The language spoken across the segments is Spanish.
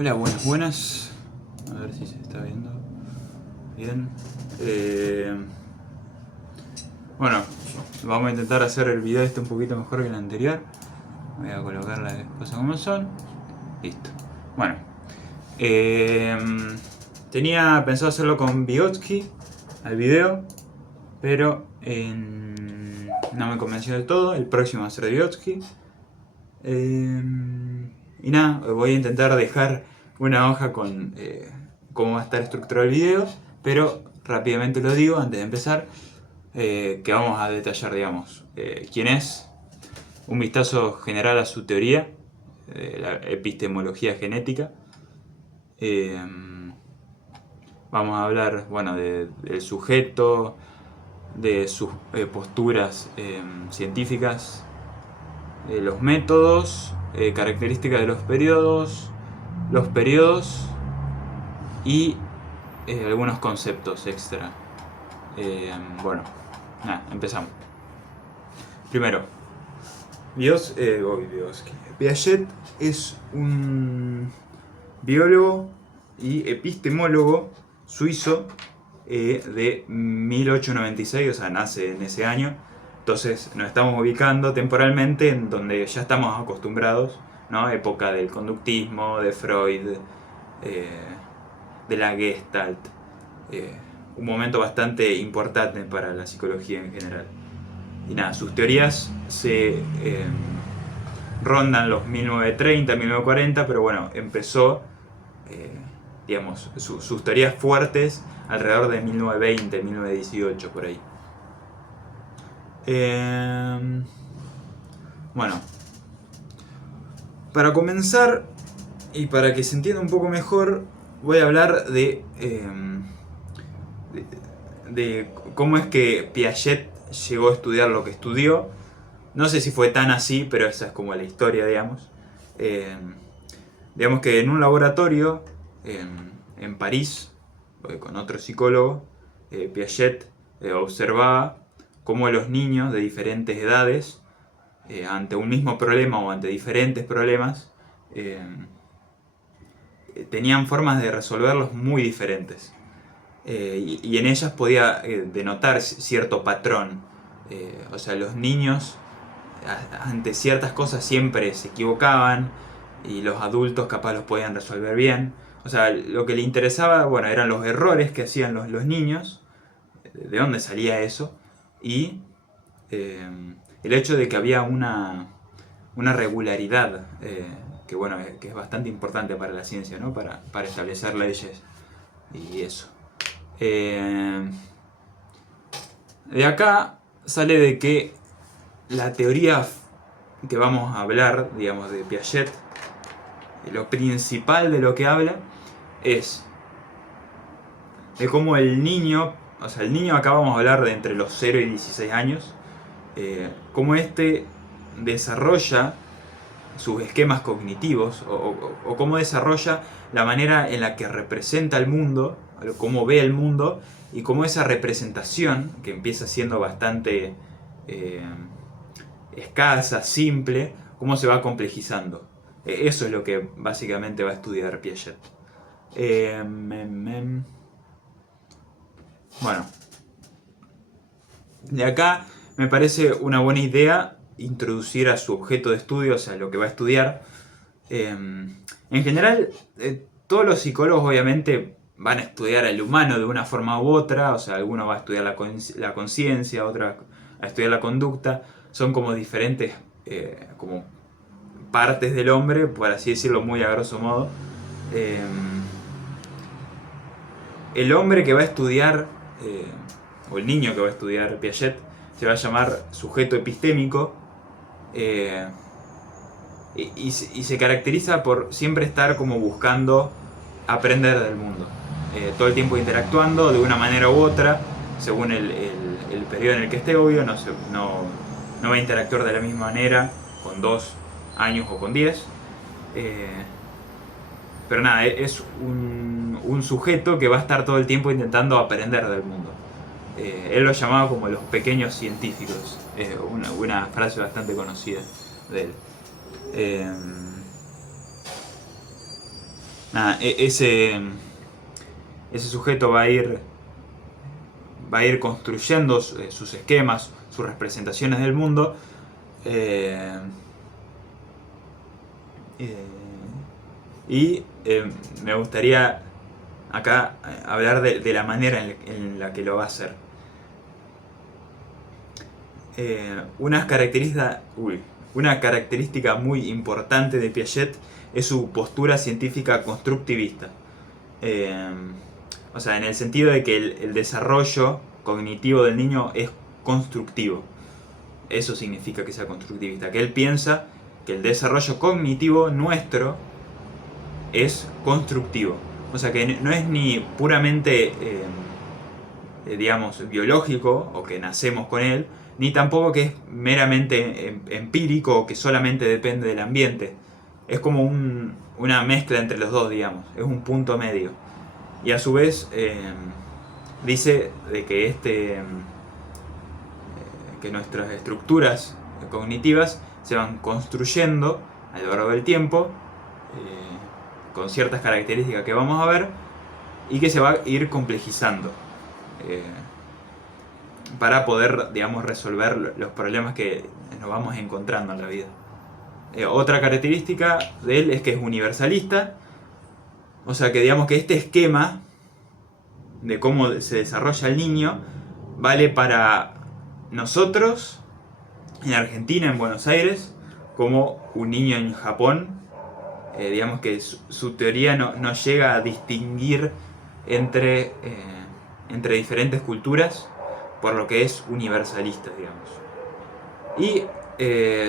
Hola, buenas. A ver si se está viendo bien. Bueno, vamos a intentar hacer el video este un poquito mejor que el anterior. Voy a colocar las cosas como son. Listo. Bueno, tenía pensado hacerlo con Vygotsky al video, pero no me convenció del todo. El próximo va a ser de Vygotsky. Y nada, voy a intentar dejar una hoja con cómo va a estar estructurado el video, pero rápidamente lo digo antes de empezar, que vamos a detallar, digamos, quién es, un vistazo general a su teoría, la epistemología genética. Vamos a hablar, bueno, del sujeto, de sus posturas científicas, los métodos, características de los periodos y algunos conceptos extra. Bueno, nada, empezamos. Primero, Vygotsky. Piaget es un biólogo y epistemólogo suizo de 1896, o sea, nace en ese año. Entonces nos estamos ubicando temporalmente en donde ya estamos acostumbrados, ¿no? Época del conductismo, de Freud, de la Gestalt. Un momento bastante importante para la psicología en general. Y nada, sus teorías se rondan los 1930, 1940, pero bueno, empezó, digamos, sus teorías fuertes alrededor de 1920, 1918, por ahí. Bueno, para comenzar y para que se entienda un poco mejor, voy a hablar de cómo es que Piaget llegó a estudiar lo que estudió. No sé si fue tan así, pero esa es como la historia, digamos. Digamos que en un laboratorio en París, con otro psicólogo, Piaget observaba cómo los niños de diferentes edades, ante un mismo problema o ante diferentes problemas, tenían formas de resolverlos muy diferentes. Y en ellas podía denotar cierto patrón. O sea, los niños ante ciertas cosas siempre se equivocaban y los adultos capaz los podían resolver bien. O sea, lo que le interesaba, bueno, eran los errores que hacían los niños, de dónde salía eso, y el hecho de que había una regularidad, que bueno, que es bastante importante para la ciencia, ¿no? Para establecer leyes y eso. De acá sale de que la teoría que vamos a hablar, digamos, de Piaget, lo principal de lo que habla es de cómo el niño, o sea, el niño acá vamos a hablar de entre los 0 y 16 años, cómo este desarrolla sus esquemas cognitivos o cómo desarrolla la manera en la que representa el mundo, cómo ve el mundo, y cómo esa representación, que empieza siendo bastante escasa, simple, cómo se va complejizando. Eso es lo que básicamente va a estudiar Piaget. Bueno, de acá me parece una buena idea introducir a su objeto de estudio, o sea, lo que va a estudiar. En general, todos los psicólogos obviamente van a estudiar al humano de una forma u otra, o sea, alguno va a estudiar la conciencia, otro va a estudiar la conducta. Son como diferentes como partes del hombre, por así decirlo muy a grosso modo. El hombre que va a estudiar, o el niño que va a estudiar Piaget, se va a llamar sujeto epistémico, y se caracteriza por siempre estar como buscando aprender del mundo, todo el tiempo interactuando de una manera u otra, según el periodo en el que esté, obvio, no va a interactuar de la misma manera con 2 años o con 10. Pero nada, es un sujeto que va a estar todo el tiempo intentando aprender del mundo. Él lo llamaba como los pequeños científicos, una frase bastante conocida de él. nada, ese sujeto va a ir construyendo sus esquemas, sus representaciones del mundo. eh, eh, y me gustaría acá hablar de la manera en la que lo va a hacer. Una característica muy importante de Piaget es su postura científica constructivista. Eh, o sea, en el sentido de que el desarrollo cognitivo del niño es constructivo. Eso significa que sea constructivista, que él piensa que el desarrollo cognitivo nuestro es constructivo. O sea, que no es ni puramente, digamos, biológico, o que nacemos con él, ni tampoco que es meramente empírico, o que solamente depende del ambiente. Es como una mezcla entre los dos, digamos. Es un punto medio. Y a su vez dice de que que nuestras estructuras cognitivas se van construyendo a lo largo del tiempo con ciertas características que vamos a ver y que se va a ir complejizando para poder, digamos, resolver los problemas que nos vamos encontrando en la vida. Otra característica de él es que es universalista, o sea que digamos que este esquema de cómo se desarrolla el niño vale para nosotros en Argentina, en Buenos Aires, como un niño en Japón. Digamos que su teoría no llega a distinguir entre diferentes culturas, por lo que es universalista, digamos. Y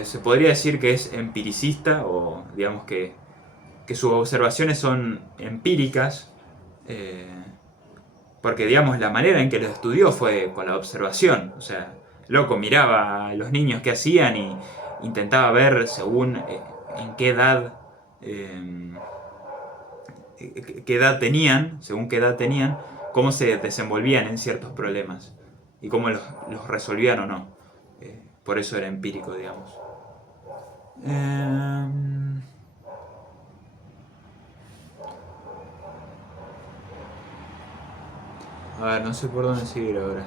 se podría decir que es empiricista, o digamos que sus observaciones son empíricas, porque digamos la manera en que lo estudió fue con la observación. O sea, loco, miraba a los niños que hacían y intentaba ver según en qué edad según qué edad tenían, cómo se desenvolvían en ciertos problemas y cómo los resolvían o no. Por eso era empírico, digamos. A ver, no sé por dónde seguir ahora.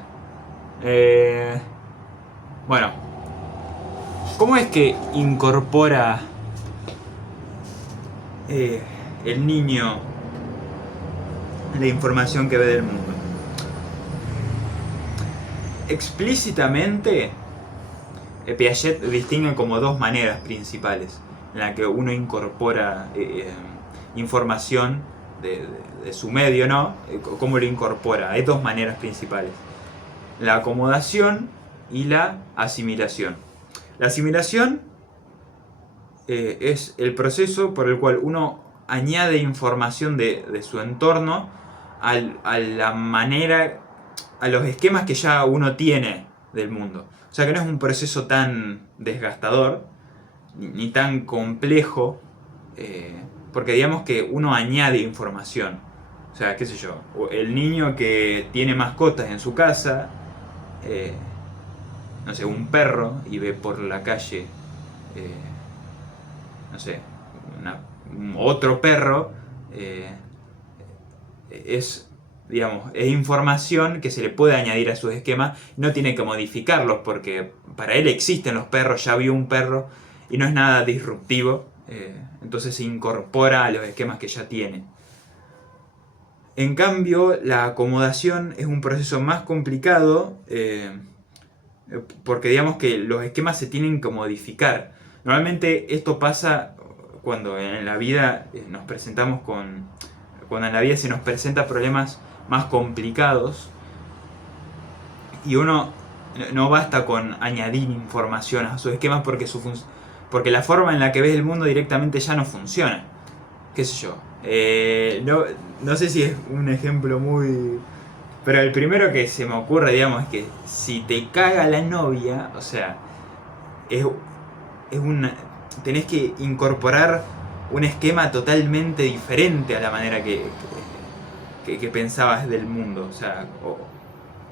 Bueno, ¿cómo es que incorpora el niño la información que ve del mundo? Explícitamente, Piaget distingue como dos maneras principales en la que uno incorpora información de su medio, ¿no? ¿Cómo lo incorpora? Hay dos maneras principales: la acomodación y la asimilación. La asimilación es el proceso por el cual uno añade información de su entorno a la manera, a los esquemas que ya uno tiene del mundo. O sea que no es un proceso tan desgastador ni tan complejo, porque digamos que uno añade información. O sea, qué sé yo, el niño que tiene mascotas en su casa, no sé, un perro, y ve por la calle, no sé, otro perro, es, digamos, es información que se le puede añadir a sus esquemas, no tiene que modificarlos porque para él existen los perros, ya vio un perro y no es nada disruptivo, entonces se incorpora a los esquemas que ya tiene. En cambio, la acomodación es un proceso más complicado, porque digamos que los esquemas se tienen que modificar. Normalmente esto pasa cuando en la vida nos presentamos cuando en la vida se nos presenta problemas más complicados y uno no basta con añadir información a sus esquemas porque la forma en la que ves el mundo directamente ya no funciona. Qué sé yo. No sé si es un ejemplo muy... Pero el primero que se me ocurre, digamos, es que si te caga la novia, o sea, es tenés que incorporar un esquema totalmente diferente a la manera que pensabas del mundo, o sea,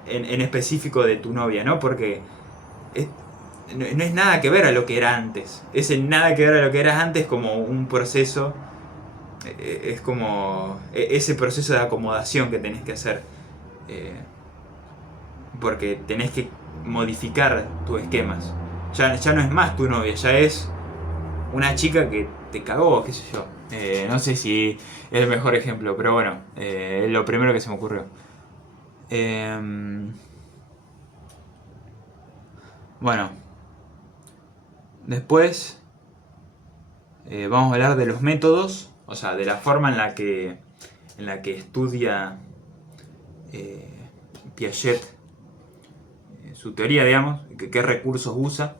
en específico de tu novia, ¿no? Porque no es nada que ver a lo que era antes. Ese nada que ver a lo que eras antes como un proceso es como ese proceso de acomodación que tenés que hacer. Porque tenés que modificar tus esquemas. Ya no es más tu novia, ya es una chica que te cagó, qué sé yo. No sé si es el mejor ejemplo, pero bueno, es lo primero que se me ocurrió. Bueno, después vamos a hablar de los métodos, o sea, de la forma en la que estudia Piaget su teoría, digamos, qué recursos usa.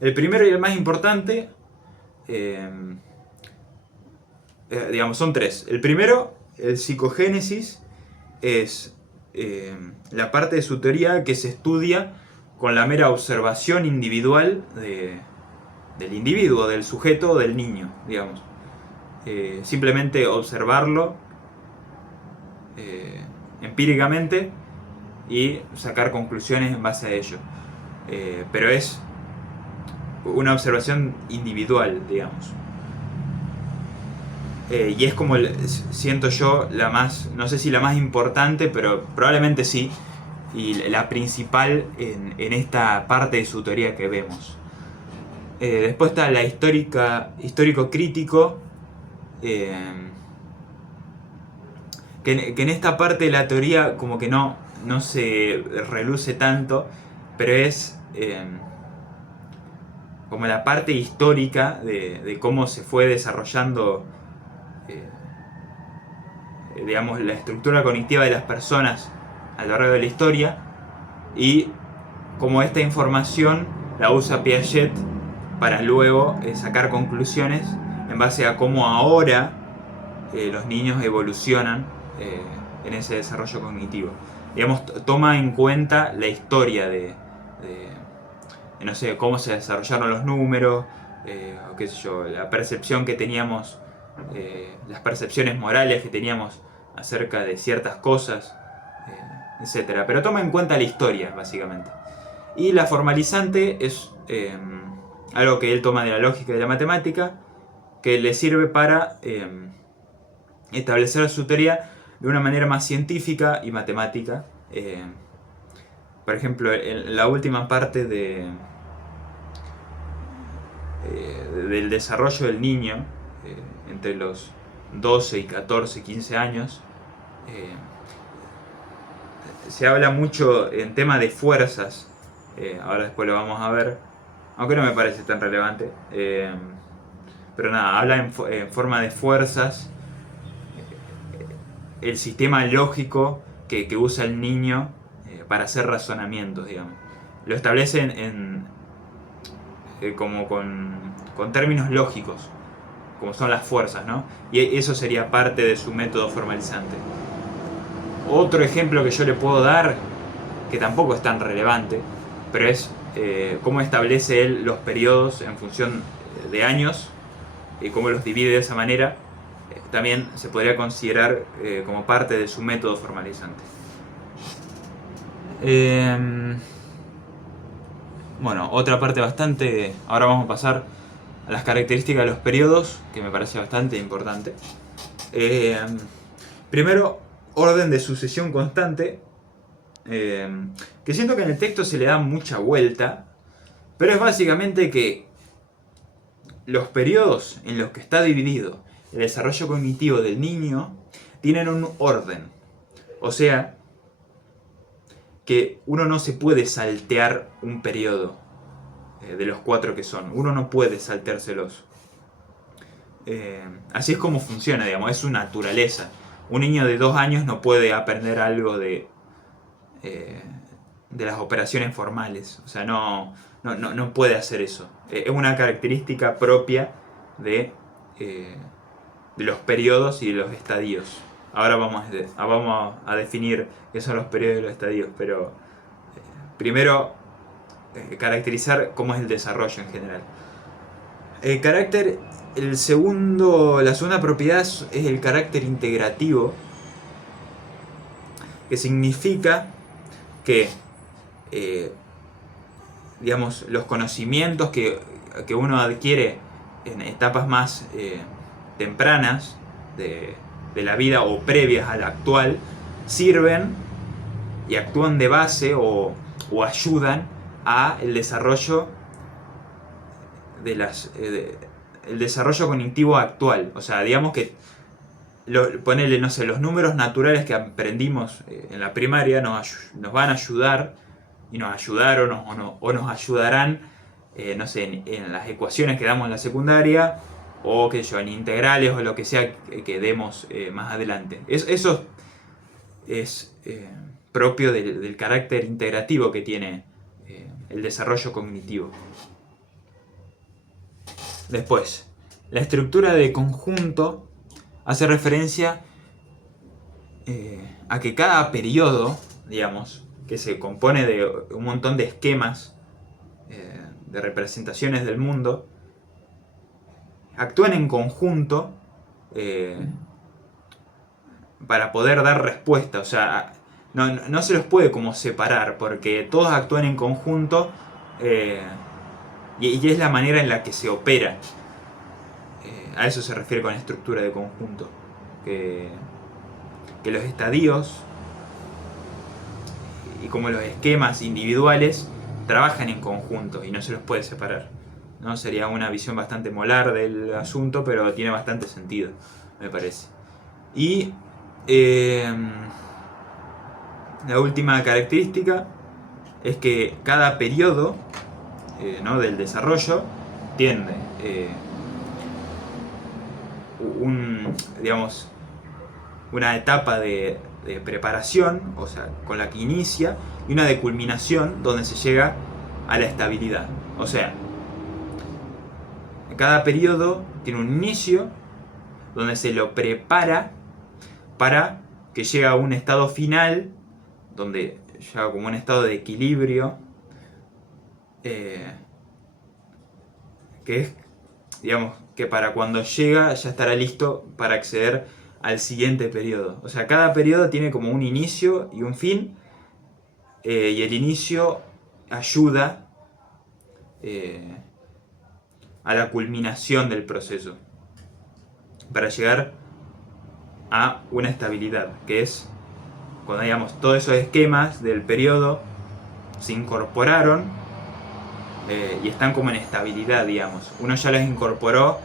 El primero y el más importante, digamos, son tres. El primero, el psicogénesis, es la parte de su teoría que se estudia con la mera observación individual del individuo, del sujeto, del niño, digamos. Simplemente observarlo empíricamente y sacar conclusiones en base a ello. Pero es una observación individual, digamos. Y es como, siento yo, la más, no sé si la más importante, pero probablemente sí, y la principal en esta parte de su teoría que vemos. Después está la histórico-crítico, que en esta parte de la teoría como que no se reluce tanto, pero es como la parte histórica de cómo se fue desarrollando digamos, la estructura cognitiva de las personas a lo largo de la historia, y cómo esta información la usa Piaget para luego sacar conclusiones en base a cómo ahora los niños evolucionan en ese desarrollo cognitivo. Digamos, toma en cuenta la historia de no sé, cómo se desarrollaron los números, o qué sé yo, la percepción que teníamos, las percepciones morales que teníamos acerca de ciertas cosas, etc. Pero toma en cuenta la historia, básicamente. Y la formalizante es algo que él toma de la lógica y de la matemática, que le sirve para establecer su teoría de una manera más científica y matemática. Por ejemplo, en la última parte del desarrollo del niño, entre los 12 y 14, 15 años, se habla mucho en tema de fuerzas. Ahora después lo vamos a ver, aunque no me parece tan relevante. Pero nada, habla en forma de fuerzas, el sistema lógico que usa el niño para hacer razonamientos, digamos. Lo establece como con términos lógicos, como son las fuerzas, ¿no? Y eso sería parte de su método formalizante. Otro ejemplo que yo le puedo dar, que tampoco es tan relevante, pero es cómo establece él los periodos en función de años y cómo los divide de esa manera. También se podría considerar como parte de su método formalizante. Bueno, otra parte bastante... Ahora vamos a pasar a las características de los periodos, que me parece bastante importante. Primero, orden de sucesión constante, que siento que en el texto se le da mucha vuelta, pero es básicamente que los periodos en los que está dividido el desarrollo cognitivo del niño tienen un orden. O sea, que uno no se puede saltear un periodo de los 4 que son. Uno no puede salteárselos. Así es como funciona, digamos, es su naturaleza. Un niño de 2 años no puede aprender algo de las operaciones formales. O sea, no puede hacer eso. Es una característica propia de los periodos y de los estadios. Ahora vamos a definir qué son los periodos y los estadios, pero primero caracterizar cómo es el desarrollo en general. El carácter, la segunda propiedad es el carácter integrativo, que significa que digamos, los conocimientos que uno adquiere en etapas más tempranas de la vida o previas a la actual sirven y actúan de base o ayudan a el desarrollo el desarrollo cognitivo actual. O sea, digamos que ponele, no sé, los números naturales que aprendimos en la primaria nos van a ayudar y nos ayudaron o nos ayudarán, no sé, en las ecuaciones que damos en la secundaria o qué sé yo, en integrales o lo que sea que demos más adelante. Eso es propio del carácter integrativo que tiene el desarrollo cognitivo. Después, la estructura de conjunto hace referencia a que cada periodo, digamos, que se compone de un montón de esquemas, de representaciones del mundo, actúan en conjunto para poder dar respuesta. O sea, no se los puede como separar, porque todos actúan en conjunto y es la manera en la que se opera. A eso se refiere con estructura de conjunto. Que los estadios y como los esquemas individuales trabajan en conjunto y no se los puede separar, ¿no? Sería una visión bastante molar del asunto, pero tiene bastante sentido, me parece. Y la última característica es que cada periodo ¿no? del desarrollo tiene digamos, una etapa de preparación, o sea, con la que inicia, y una de culminación donde se llega a la estabilidad. O sea, cada periodo tiene un inicio donde se lo prepara para que llegue a un estado final, donde llega como un estado de equilibrio, que es, digamos, que para cuando llega ya estará listo para acceder al siguiente periodo. O sea, cada periodo tiene como un inicio y un fin, y el inicio ayuda a la culminación del proceso para llegar a una estabilidad, que es cuando, digamos, todos esos esquemas del periodo se incorporaron y están como en estabilidad, digamos. Uno ya los incorporó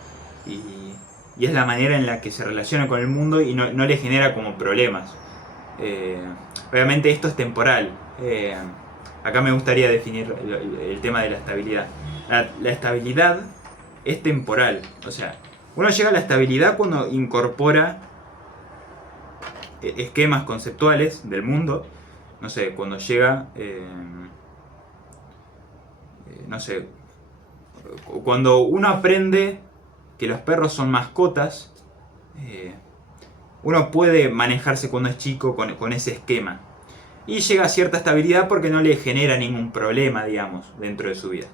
y es la manera en la que se relaciona con el mundo y no le genera como problemas. Obviamente esto es temporal. Acá me gustaría definir el tema de la estabilidad. La estabilidad es temporal. O sea, uno llega a la estabilidad cuando incorpora esquemas conceptuales del mundo. No sé, cuando llega... no sé, cuando uno aprende que los perros son mascotas, uno puede manejarse cuando es chico con ese esquema. Y llega a cierta estabilidad porque no le genera ningún problema, digamos, dentro de su vida.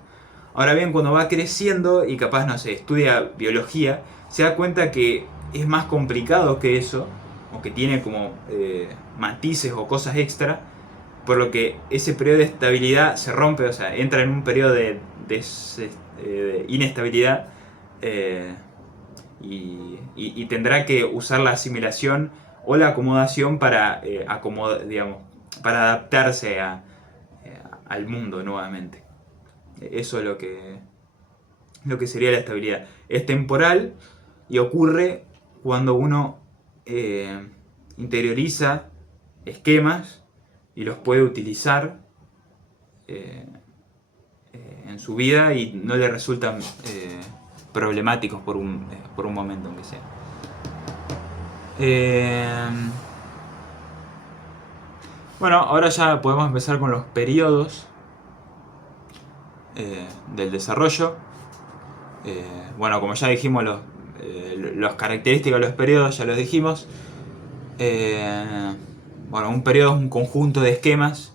Ahora bien, cuando va creciendo y capaz, no sé, estudia biología, se da cuenta que es más complicado que eso, o que tiene como matices o cosas extra, por lo que ese periodo de estabilidad se rompe, o sea, entra en un periodo de inestabilidad y tendrá que usar la asimilación o la acomodación para, digamos, para adaptarse al mundo nuevamente. Eso es lo que sería la estabilidad. Es temporal y ocurre cuando uno interioriza esquemas y los puede utilizar en su vida y no le resultan problemáticos por un momento, aunque sea. Bueno, ahora ya podemos empezar con los periodos del desarrollo. Bueno, como ya dijimos, las características de los periodos ya los dijimos. Bueno, un periodo es un conjunto de esquemas.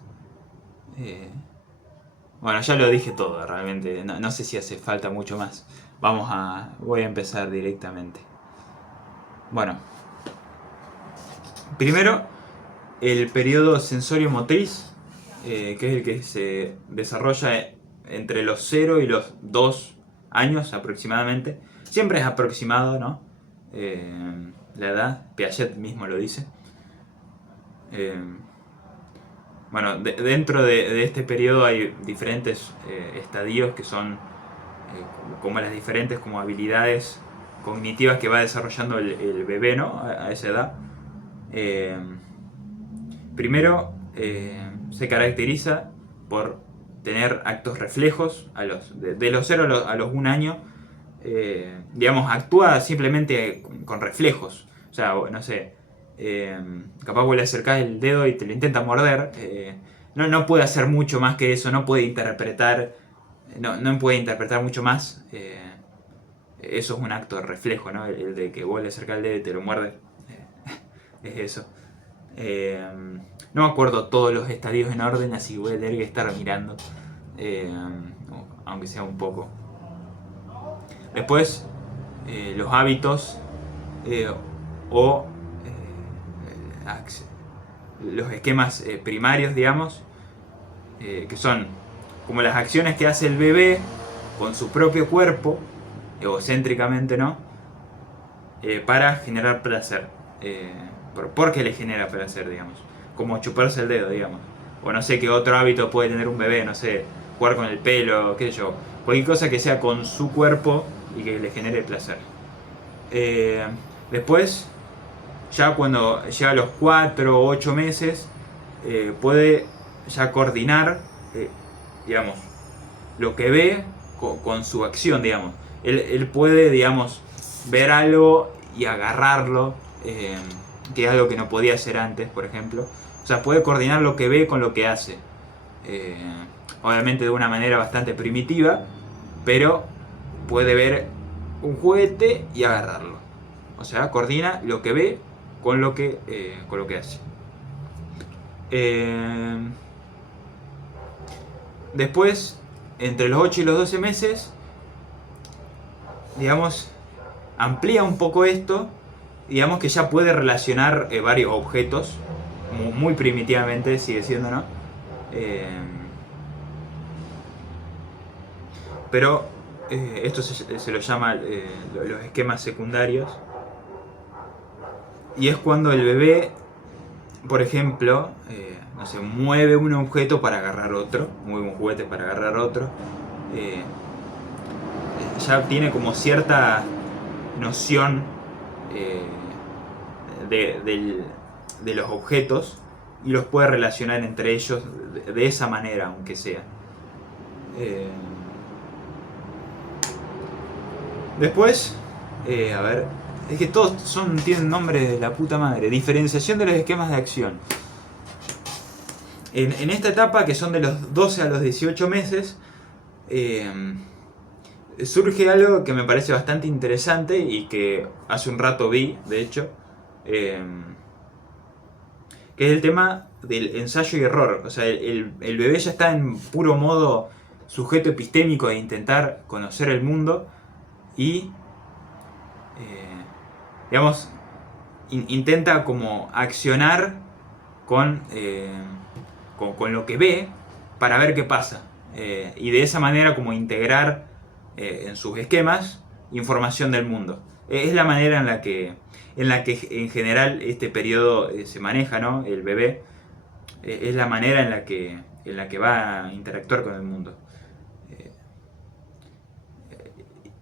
Bueno, ya lo dije todo, realmente. No sé si hace falta mucho más. Voy a empezar directamente. Bueno, primero, el periodo sensorio-motriz, que es el que se desarrolla entre los 0 y los 2 años aproximadamente. Siempre es aproximado, ¿no? la edad. Piaget mismo lo dice. Bueno, dentro de este periodo hay diferentes estadios que son como las diferentes como habilidades cognitivas que va desarrollando el bebé, ¿no? A esa edad. Primero, se caracteriza por tener actos reflejos de los 0 a los 1 año. Digamos, actúa simplemente con reflejos. O sea, no sé, capaz vos le acercás el dedo y te lo intenta morder. No puede hacer mucho más que eso, no puede interpretar, no puede interpretar mucho más. Eso es un acto de reflejo, ¿no? El de que vos le acercás el dedo y te lo muerde. Es eso. No me acuerdo todos los estadios en orden, así que voy a tener que estar mirando. Aunque sea un poco. Después, los hábitos o los esquemas primarios, digamos, que son como las acciones que hace el bebé con su propio cuerpo, egocéntricamente, ¿no? Para generar placer. Porque le genera placer, digamos. Como chuparse el dedo, digamos. O no sé qué otro hábito puede tener un bebé, no sé, jugar con el pelo, qué sé yo. Cualquier cosa que sea con su cuerpo y que le genere placer. Después, ya cuando llega a los 4 o 8 meses, puede ya coordinar, digamos, lo que ve con su acción, digamos. Él puede, digamos, ver algo y agarrarlo, que es algo que no podía hacer antes, por ejemplo. O sea, puede coordinar lo que ve con lo que hace. Obviamente de una manera bastante primitiva, pero puede ver un juguete y agarrarlo. O sea, coordina lo que ve con lo que hace. Después, entre los 8 y los 12 meses, digamos, amplía un poco esto. Digamos que ya puede relacionar varios objetos, muy primitivamente sigue siendo, ¿no? Pero esto se lo llama los esquemas secundarios. Y es cuando el bebé, por ejemplo, no sé, mueve un objeto para agarrar otro, mueve un juguete para agarrar otro. Ya tiene como cierta noción de los objetos y los puede relacionar entre ellos de esa manera, aunque sea. Después, a ver, es que todos tienen nombre de la puta madre. Diferenciación de los esquemas de acción. En esta etapa, que son de los 12 a los 18 meses, surge algo que me parece bastante interesante y que hace un rato vi, de hecho, que es el tema del ensayo y error. O sea, el bebé ya está en puro modo sujeto epistémico de intentar conocer el mundo y, digamos, intenta como accionar con lo que ve para ver qué pasa. Y de esa manera como integrar en sus esquemas información del mundo. Es la manera en la que en general este periodo se maneja, ¿no? El bebé. Es la manera en la que va a interactuar con el mundo.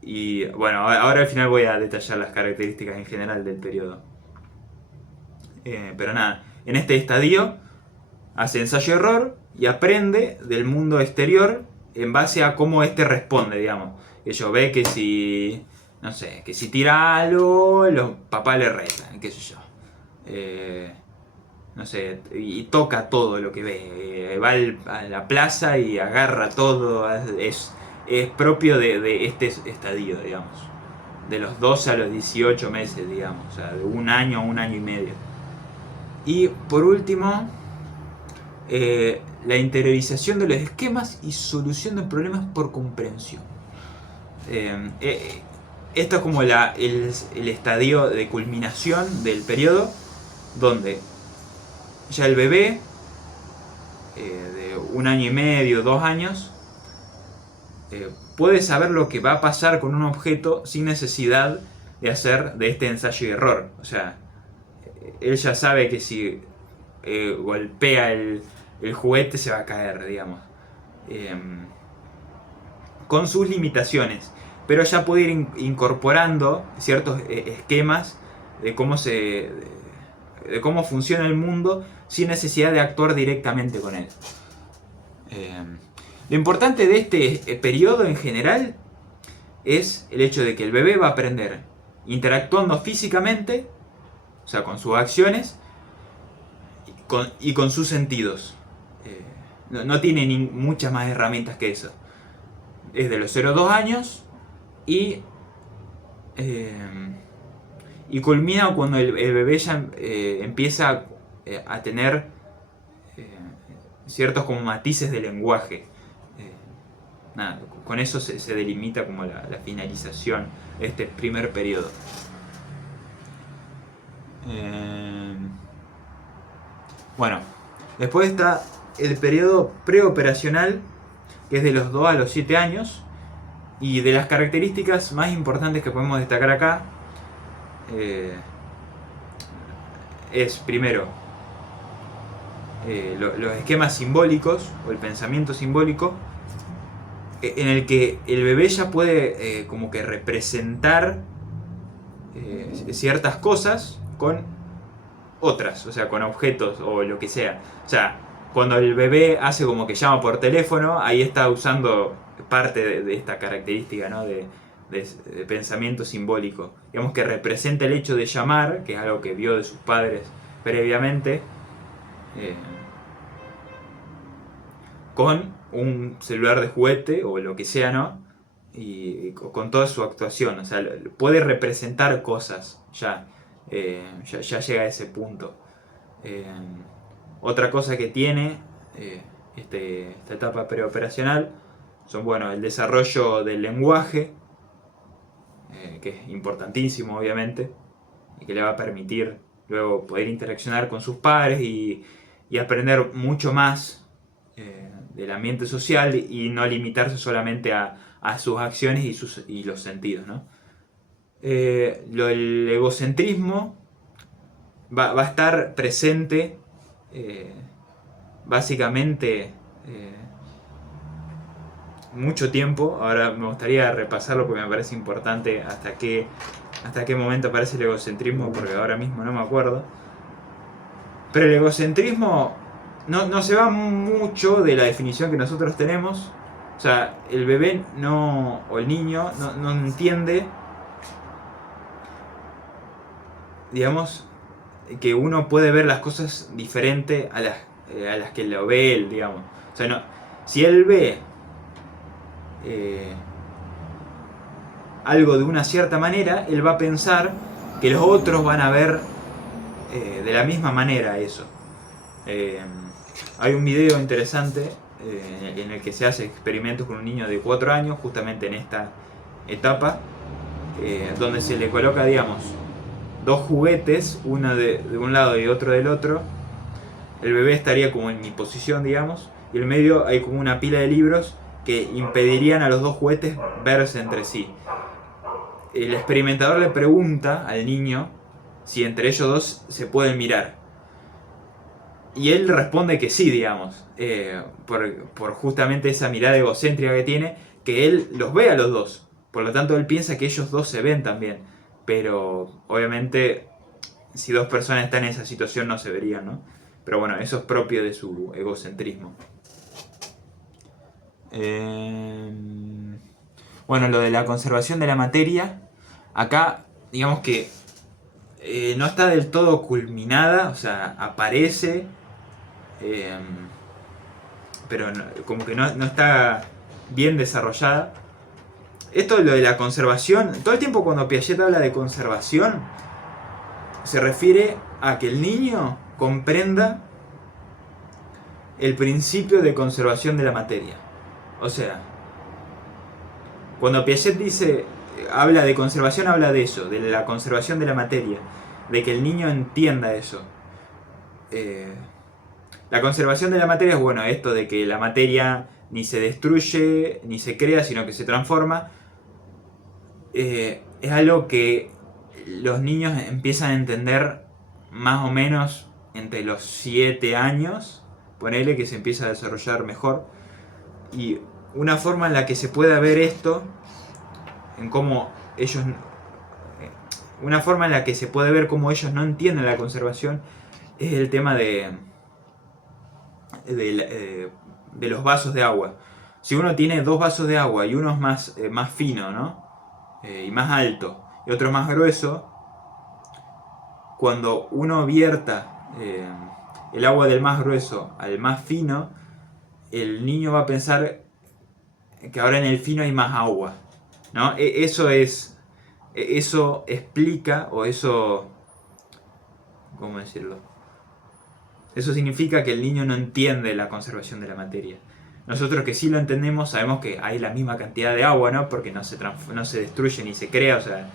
Y bueno, ahora al final voy a detallar las características en general del periodo. Pero nada, en este estadio hace ensayo-error y aprende del mundo exterior en base a cómo éste responde, digamos. Ellos ve que si, no sé, que si tira algo, los papás le retan, qué sé yo. No sé, y toca todo lo que ve. Va a la plaza y agarra todo. Es propio de este estadio, digamos. De los 12 a los 18 meses, digamos. O sea, de 1 año a 1 año y medio. Y por último, la interiorización de los esquemas y solución de problemas por comprensión. Esto es como el estadio de culminación del periodo, donde ya el bebé de 1 año y medio, 2 años, puede saber lo que va a pasar con un objeto sin necesidad de hacer de este ensayo y error. O sea, él ya sabe que si golpea el juguete se va a caer, digamos. Con sus limitaciones. Pero ya puede ir incorporando ciertos esquemas de de cómo funciona el mundo sin necesidad de actuar directamente con él. Lo importante de este periodo en general es el hecho de que el bebé va a aprender interactuando físicamente, o sea, con sus acciones y con sus sentidos. No tiene muchas más herramientas que eso. Es de los 0 a 2 años y culmina cuando el bebé ya empieza a tener ciertos como matices de lenguaje. Nada, con eso se delimita como la finalización de este primer periodo. Bueno, después está el periodo preoperacional, que es de los 2 a los 7 años, y de las características más importantes que podemos destacar acá es primero los esquemas simbólicos o el pensamiento simbólico, en el que el bebé ya puede como que representar ciertas cosas con otras, o sea, con objetos o lo que sea. O sea, cuando el bebé hace como que llama por teléfono, ahí está usando parte de esta característica, ¿no? de pensamiento simbólico. Digamos que representa el hecho de llamar, que es algo que vio de sus padres previamente, con un celular de juguete o lo que sea, ¿no? Y con toda su actuación. O sea, puede representar cosas ya. Ya llega a ese punto. Otra cosa que tiene esta etapa preoperacional son, bueno, el desarrollo del lenguaje, que es importantísimo obviamente, y que le va a permitir luego poder interaccionar con sus padres y aprender mucho más del ambiente social y no limitarse solamente a sus acciones y los sentidos, ¿no? El egocentrismo va a estar presente básicamente mucho tiempo. Ahora me gustaría repasarlo porque me parece importante hasta qué momento aparece el egocentrismo, porque ahora mismo no me acuerdo. Pero el egocentrismo no se va mucho de la definición que nosotros tenemos. O sea, el bebé o el niño no entiende, digamos, que uno puede ver las cosas diferente a las que lo ve él, digamos. O sea, si él ve algo de una cierta manera, él va a pensar que los otros van a ver de la misma manera eso. Hay un video interesante en el que se hace experimentos con un niño de 4 años, justamente en esta etapa, donde se le coloca, digamos, 2 juguetes, uno de un lado y otro del otro. El bebé estaría como en mi posición, digamos, y en el medio hay como una pila de libros que impedirían a los 2 juguetes verse entre sí. El experimentador le pregunta al niño si entre ellos 2 se pueden mirar. Y él responde que sí, digamos, por justamente esa mirada egocéntrica que tiene, que él los ve a los 2. Por lo tanto, él piensa que ellos 2 se ven también. Pero, obviamente, si 2 personas están en esa situación no se verían, ¿no? Pero bueno, eso es propio de su egocentrismo. Bueno, lo de la conservación de la materia, acá, digamos que no está del todo culminada, o sea, aparece, pero como que no está bien desarrollada. Esto, lo de la conservación, todo el tiempo cuando Piaget habla de conservación, se refiere a que el niño comprenda el principio de conservación de la materia. O sea, cuando Piaget habla de conservación, habla de eso, de la conservación de la materia, de que el niño entienda eso. La conservación de la materia es, bueno, esto de que la materia ni se destruye ni se crea, sino que se transforma. Es algo que los niños empiezan a entender más o menos entre los 7 años, ponele que se empieza a desarrollar mejor. Y una forma en la que se puede ver esto, en cómo ellos, una forma en la que se puede ver cómo ellos no entienden la conservación, es el tema de los vasos de agua. Si uno tiene dos vasos de agua y uno es más fino, ¿no? Y más alto, y otro más grueso, cuando uno vierta el agua del más grueso al más fino, el niño va a pensar que ahora en el fino hay más agua, ¿no? Eso explica, o eso, ¿cómo decirlo? Eso significa que el niño no entiende la conservación de la materia. Nosotros que sí lo entendemos sabemos que hay la misma cantidad de agua, ¿no? Porque no se destruye ni se crea, o sea,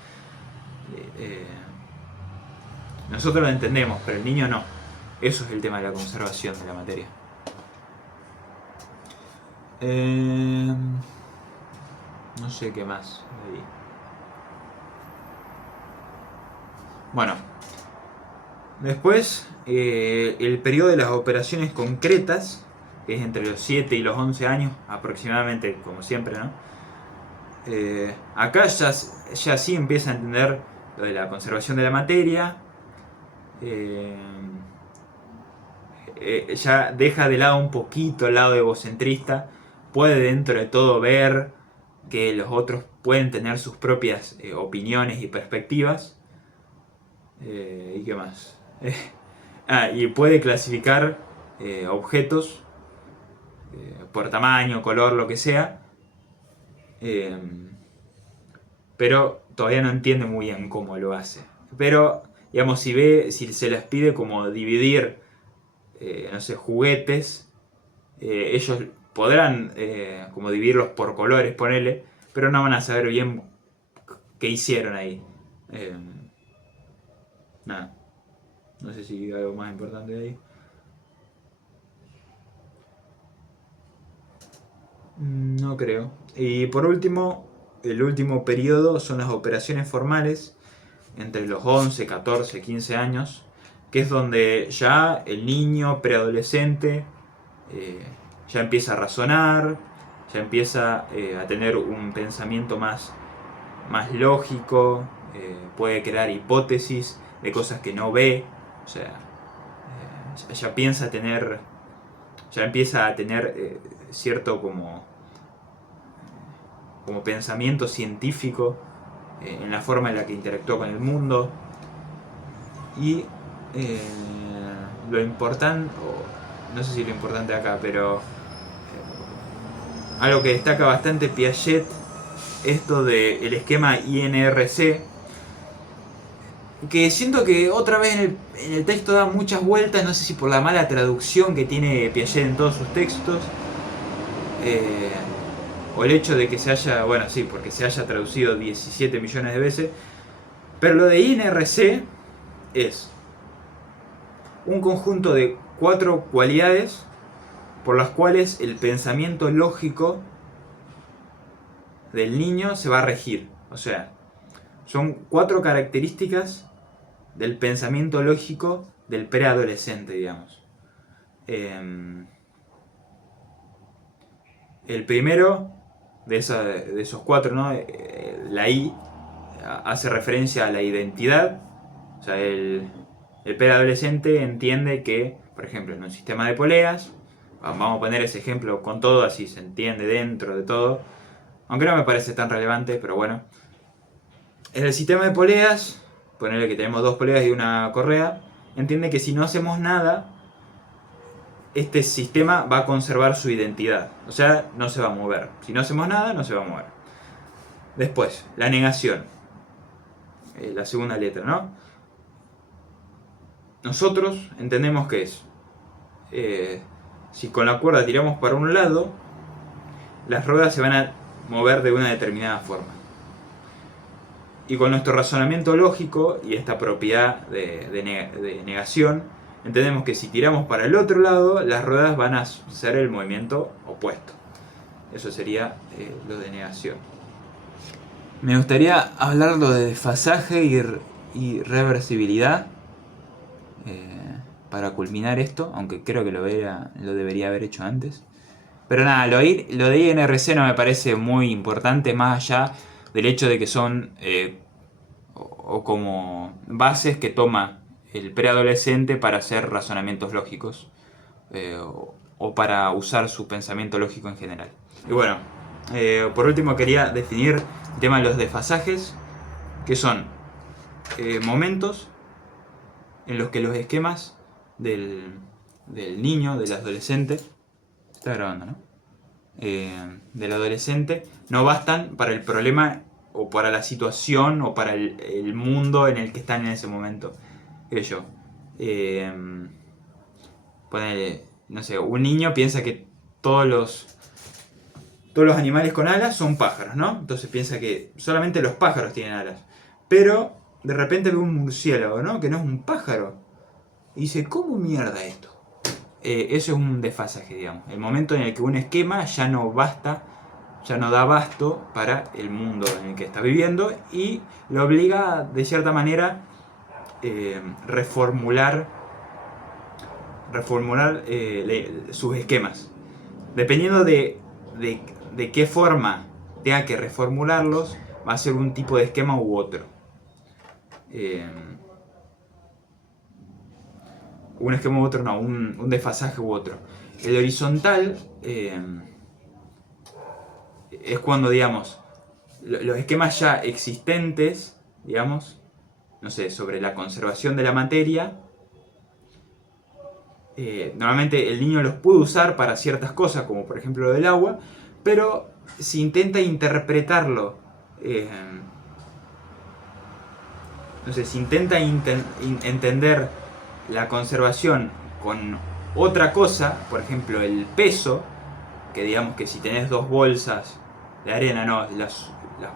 nosotros lo entendemos, pero el niño no. Eso es el tema de la conservación de la materia. No sé qué más. Bueno, después el periodo de las operaciones concretas, que es entre los 7 y los 11 años aproximadamente, como siempre, ¿no? Acá ya sí empieza a entender lo de la conservación de la materia. Ya deja de lado un poquito el lado egocentrista, puede dentro de todo ver que los otros pueden tener sus propias opiniones y perspectivas. ¿Y qué más? Y puede clasificar objetos por tamaño, color, lo que sea, pero todavía no entiende muy bien cómo lo hace. Pero, digamos, si se les pide como dividir, no sé, juguetes, ellos podrán como dividirlos por colores, ponele, pero no van a saber bien qué hicieron ahí. Nada. No sé si hay algo más importante de ahí. No creo. Y por último, el último periodo son las operaciones formales, entre los 11, 14, 15 años, que es donde ya el niño preadolescente ya empieza a razonar, ya empieza a tener un pensamiento más lógico, puede crear hipótesis de cosas que no ve, o sea, ya empieza a tener cierto como pensamiento científico en la forma en la que interactúa con el mundo. Y lo importante, no sé si lo importante acá, pero algo que destaca bastante Piaget, esto del esquema INRC, que siento que otra vez en el texto da muchas vueltas, no sé si por la mala traducción que tiene Piaget en todos sus textos, o el hecho de que se haya, bueno, sí, porque se haya traducido 17 millones de veces, pero lo de INRC es un conjunto de 4 cualidades por las cuales el pensamiento lógico del niño se va a regir. O sea, son 4 características del pensamiento lógico del preadolescente, digamos. El primero de esos 4, ¿no? La I hace referencia a la identidad. O sea, el preadolescente entiende que, por ejemplo, en un sistema de poleas, vamos a poner ese ejemplo con todo, así se entiende dentro de todo, aunque no me parece tan relevante, pero bueno. En el sistema de poleas, ponerle que tenemos 2 poleas y una correa, entiende que si no hacemos nada, este sistema va a conservar su identidad, o sea, no se va a mover. Si no hacemos nada, no se va a mover. Después, la negación, la segunda letra, ¿no? Nosotros entendemos que es, si con la cuerda tiramos para un lado, las ruedas se van a mover de una determinada forma. Y con nuestro razonamiento lógico y esta propiedad de negación, entendemos que si tiramos para el otro lado, las ruedas van a hacer el movimiento opuesto. Eso sería lo de negación. Me gustaría hablar lo de desfasaje y reversibilidad para culminar esto, aunque creo que lo debería haber hecho antes. Pero nada, lo de INRC no me parece muy importante, más allá del hecho de que son o como bases que toma el preadolescente para hacer razonamientos lógicos o para usar su pensamiento lógico en general. Y bueno, por último quería definir el tema de los desfasajes, que son momentos en los que los esquemas del niño, del adolescente, está grabando, ¿no? Del adolescente no bastan para el problema o para la situación o para el mundo en el que están en ese momento. Creo yo. Ponele, no sé, un niño piensa que todos los animales con alas son pájaros, ¿no? Entonces piensa que solamente los pájaros tienen alas. Pero de repente ve un murciélago, ¿no? Que no es un pájaro. Y dice, ¿cómo mierda esto? Eso es un desfasaje, digamos. El momento en el que un esquema ya no basta, ya no da abasto para el mundo en el que está viviendo y lo obliga, de cierta manera, reformular sus esquemas. Dependiendo de qué forma tenga que reformularlos, va a ser un tipo de esquema u otro. Un esquema u otro, no, un desfasaje u otro. El horizontal es cuando, digamos, los esquemas ya existentes, digamos, no sé, sobre la conservación de la materia, normalmente el niño los puede usar para ciertas cosas, como por ejemplo lo del agua, pero si intenta interpretarlo, no sé, si intenta entender la conservación con otra cosa, por ejemplo el peso, que digamos que si tenés dos bolsas de arena, no, las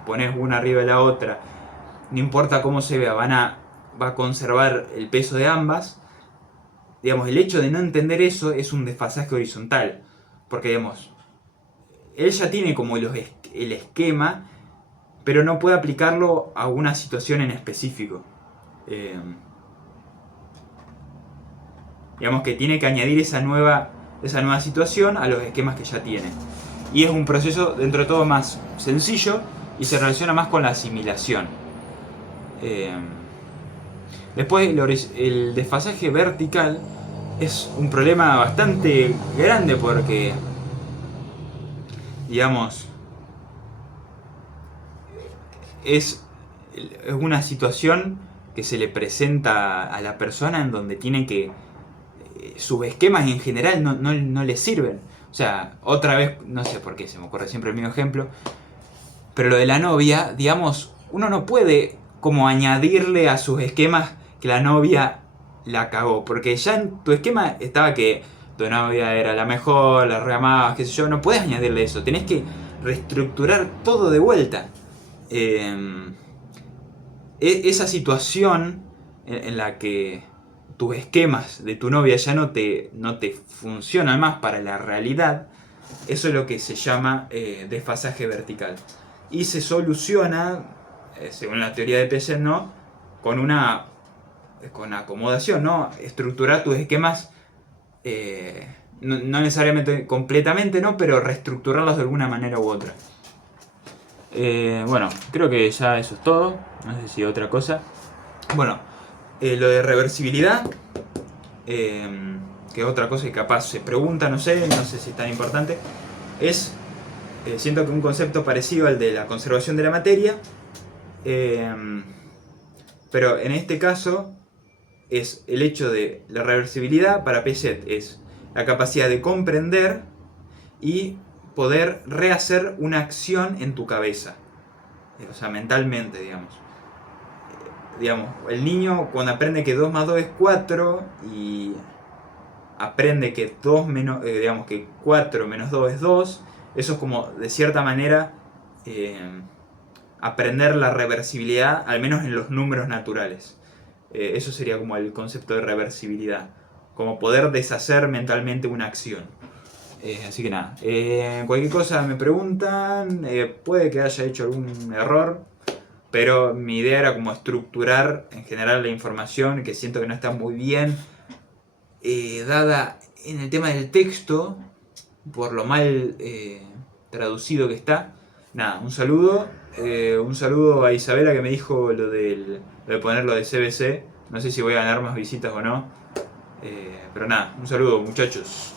pones una arriba de la otra, no importa cómo se vea, va a conservar el peso de ambas. Digamos, el hecho de no entender eso es un desfasaje horizontal, porque digamos, él ya tiene como el esquema, pero no puede aplicarlo a una situación en específico. Digamos que tiene que añadir esa nueva situación a los esquemas que ya tiene. Y es un proceso dentro de todo más sencillo y se relaciona más con la asimilación. Después el desfasaje vertical es un problema bastante grande porque, digamos, es una situación que se le presenta a la persona en donde tiene que sus esquemas en general no le sirven. O sea, otra vez, no sé por qué se me ocurre siempre el mismo ejemplo, pero lo de la novia, digamos, uno no puede como añadirle a sus esquemas que la novia la cagó, porque ya en tu esquema estaba que tu novia era la mejor, la reamabas, qué sé yo, no puedes añadirle eso, tenés que reestructurar todo de vuelta. Esa situación en la que tus esquemas de tu novia ya no te funcionan más para la realidad, eso es lo que se llama desfasaje vertical. Y se soluciona, según la teoría de Piaget, ¿no? con acomodación, ¿no? Estructurar tus esquemas, no necesariamente completamente, ¿no? Pero reestructurarlos de alguna manera u otra. Bueno, creo que ya eso es todo. No sé si otra cosa. Bueno, lo de reversibilidad, que otra cosa que capaz se pregunta, no sé si es tan importante, es, siento que un concepto parecido al de la conservación de la materia, pero en este caso es el hecho de la reversibilidad para Piaget, es la capacidad de comprender y poder rehacer una acción en tu cabeza, o sea, mentalmente, digamos, el niño cuando aprende que 2 más 2 es 4 y aprende que 4 menos 2 es 2, eso es como, de cierta manera, aprender la reversibilidad, al menos en los números naturales. Eso sería como el concepto de reversibilidad, como poder deshacer mentalmente una acción. Así que nada, cualquier cosa me preguntan, puede que haya hecho algún error, pero mi idea era como estructurar en general la información, que siento que no está muy bien dada en el tema del texto, por lo mal traducido que está. Nada, un saludo a Isabela que me dijo lo de poner lo de CBC. No sé si voy a ganar más visitas o no. Pero nada, un saludo muchachos.